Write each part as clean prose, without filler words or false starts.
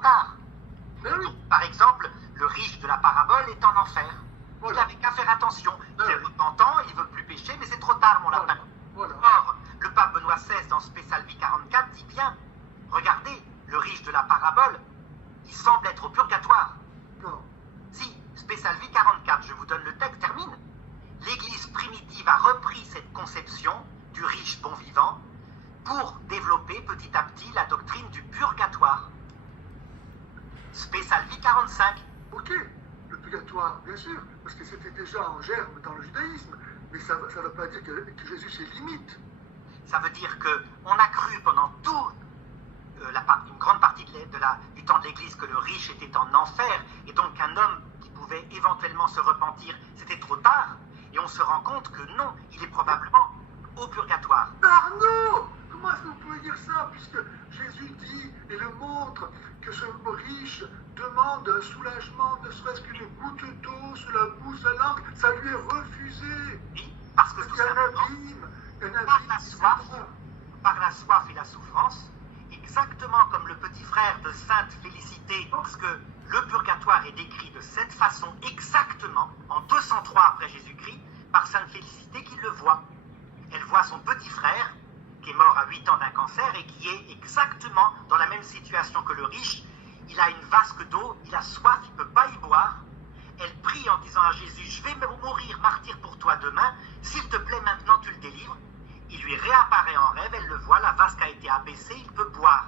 tard. Mais oui. Donc, par exemple, le riche de la parabole est en enfer. Voilà. Il n'avait qu'à faire attention. Il est Oui. repentant, il ne veut plus pécher, mais c'est trop tard, mon lapin. Voilà. Or, le pape Benoît XVI, dans Spésalvi 44, dit bien, regardez, le riche de la parabole, il semble être au purgatoire. Non. Si, Spésalvi 44, je vous donne le texte, termine. L'Église primitive a repris cette conception du riche bon vivant pour développer petit à petit la doctrine du purgatoire. Spésalvi 45. Ok, le purgatoire, bien sûr, parce que c'était déjà en germe dans le judaïsme, mais ça ne veut pas dire que Jésus c'est limite. Ça veut dire qu'on a cru pendant tout une grande partie du temps de l'Église que le riche était en enfer, et donc qu'un homme qui pouvait éventuellement se repentir, c'était trop tard, et on se rend compte que non, il est probablement au purgatoire. Arnaud, comment est-ce que vous pouvez dire ça, puisque Jésus dit et le montre que ce riche demande un soulagement, ne serait-ce qu'une goutte d'eau sous la bouche de sa langue, ça lui est refusé. Oui, parce que tout Il y a un simplement, abîme, par la soif et la souffrance, exactement comme le petit frère de Sainte Félicité, parce que le purgatoire est décrit de cette façon exactement, en 203 après Jésus-Christ, par Sainte Félicité qui le voit. Elle voit son petit frère, qui est mort à 8 ans d'un cancer et qui est exactement dans la même situation que le riche. Il a une vasque d'eau, il a soif, il ne peut pas y boire. Elle prie en disant à Jésus, je vais mourir martyr pour toi demain, s'il te plaît maintenant tu le délivres. Il lui réapparaît en rêve, elle le voit, la vasque a été abaissée, il peut boire.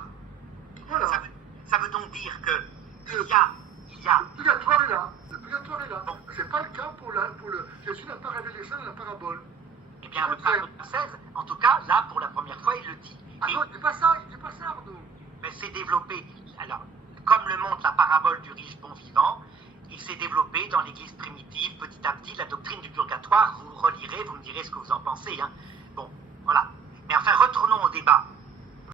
Voilà. Ça veut donc dire que il y a... Le purgatoire est là. Le purgatoire est là. Bon. C'est pas le cas pour le. Jésus n'a pas révélé ça dans la parabole. Eh bien, le pape Benoît XVI, en tout cas, là, pour la première fois, il le dit. Ah Et- non, il dit pas ça, Arnaud. mais c'est développé, alors, comme le montre la parabole du riche bon vivant, il s'est développé dans l'Église primitive, petit à petit, la doctrine du purgatoire. Vous relirez, vous me direz ce que vous en pensez. Hein. Bon, voilà. Mais enfin, retournons au débat.